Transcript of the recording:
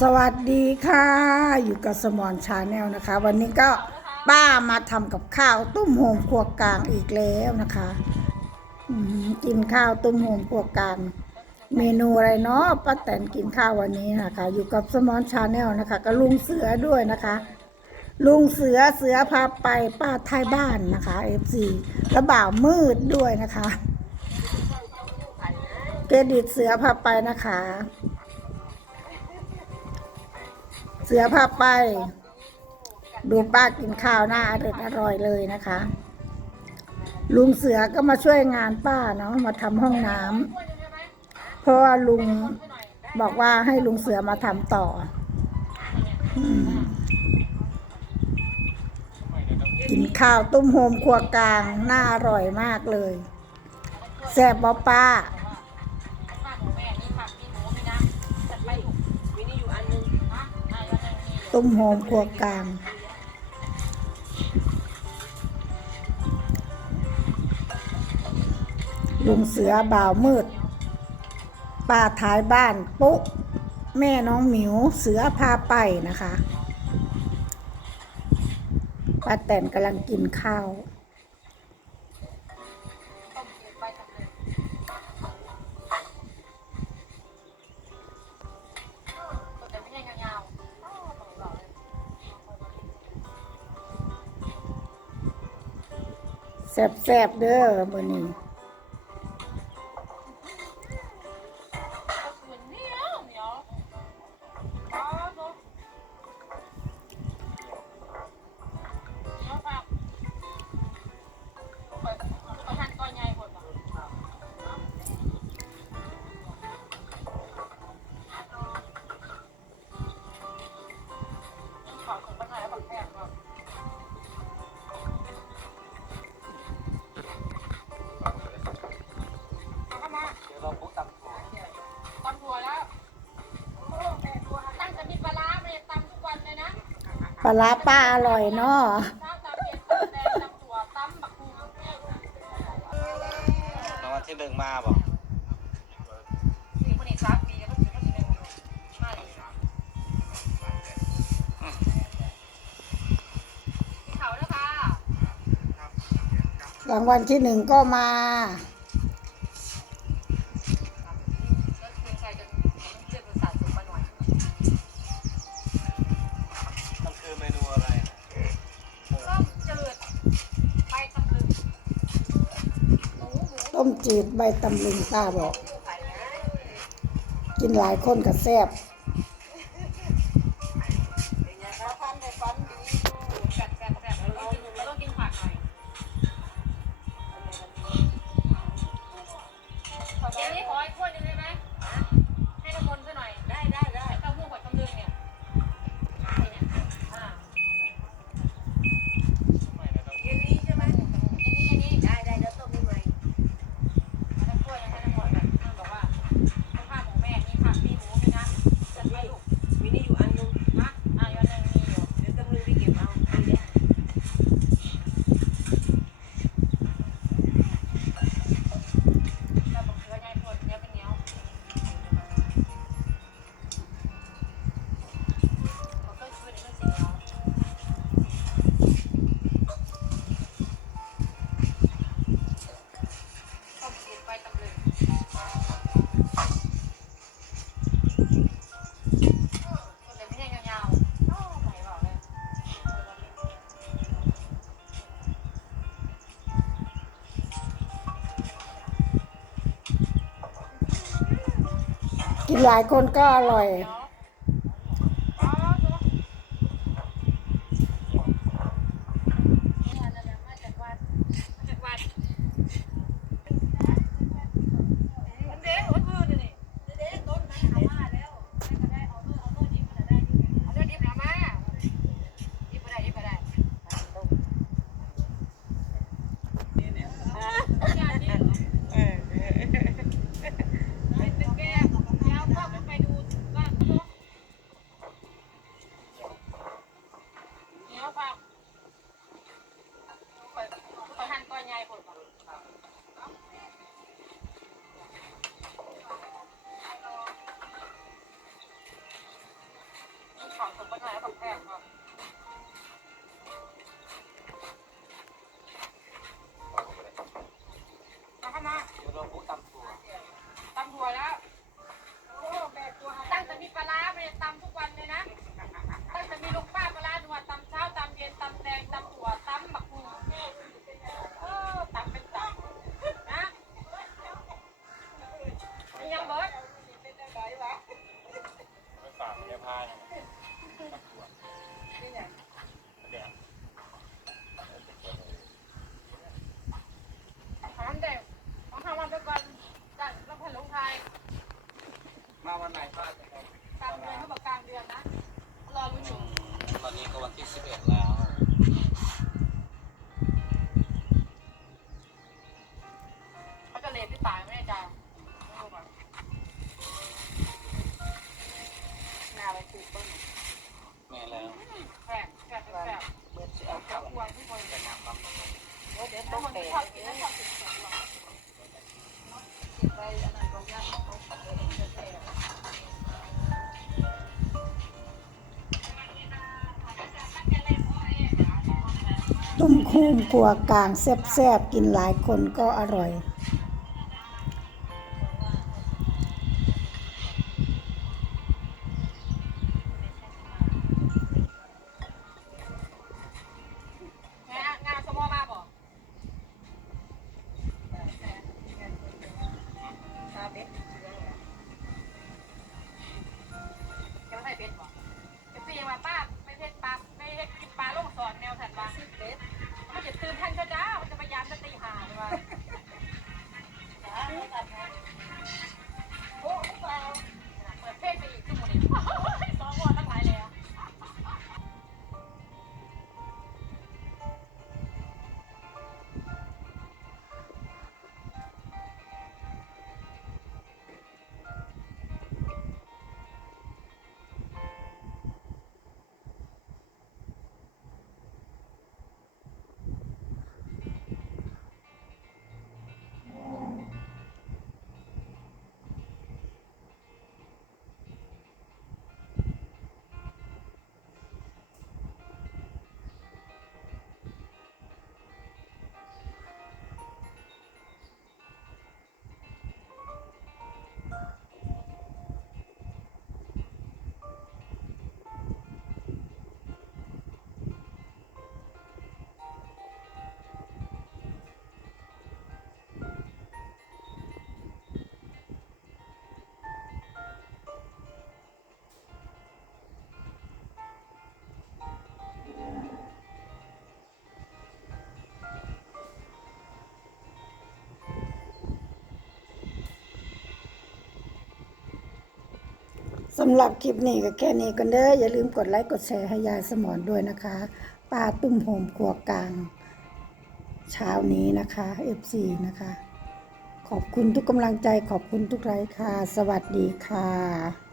สวัสดีค่ะ อยู่กับสมอนชาแนลนะคะ วันนี้ก็ป้ามาทำกับข้าวตุ้มโฮมครัวกลางอีกแล้วนะคะกินข้าวตุ้มโฮมครัวกลางเมนูอะไรเนาะป้าแตนกินข้าววันนี้นะคะ อยู่กับสมอนชาแนลนะคะกับลุงเสือด้วยนะคะ ลุงเสือเสือพาไปป้าท้ายบ้านนะคะเอฟซีและบ่าวมืดด้วยนะคะเครดิตเสือพาไปนะคะ สือพาไป ดูป้ากินข้าวหน้าอร่อยอร่อยเลยนะคะ ลุงเสือก็มาช่วยงานป้าเนาะมาทำห้องน้ำเพราะว่าลุงบอกว่าให้ลุงเสือมาทำต่อกินข้าวตุ้มโฮมครัวกลางน่าอร่อยมากเลยแซ่บบ่ป้า ต้มโฮมครัวกลาง ลุงเสือบ่าวมืด ป้าท้ายบ้านปุ๊แม่น้องหมิวเสือพาไปนะคะป้าแตนกำลังกินข้าว แซ่บๆเด้อมื้อนี้ ปลาร้าป้าอร่อยเนาะตำตำเย็นตำแดงตำถั่วตำบักฮูรางวัลที่หนึ่งมาบอกสี่คนอีกสามปีก็ถึงก็จะเป็นมาเลยเขาแล้วค่ะรางวัลที่หนึ่งก็มา จืดใบตำลึงตาบอก กินหลายคนก็แซ่บ หลายคนก็อร่อย กำแพงครับ แต่ต้มคูมกัวกลางแซ่บๆ กินหลายคนก็อร่อย โอ้เปล่าเปิดเพลงไปอีกชั่วโมงนึง สำหรับคลิปนี้ก็แค่นี้กันเด้ออย่าลืมกดไลค์กดแชร์ให้ยายสมอนด้วยนะคะป้าตุ้มโฮมครัวกลาง เช้านี้นะคะ FC นะคะ ขอบคุณทุกกำลังใจขอบคุณทุกไลค์ค่ะ สวัสดีค่ะ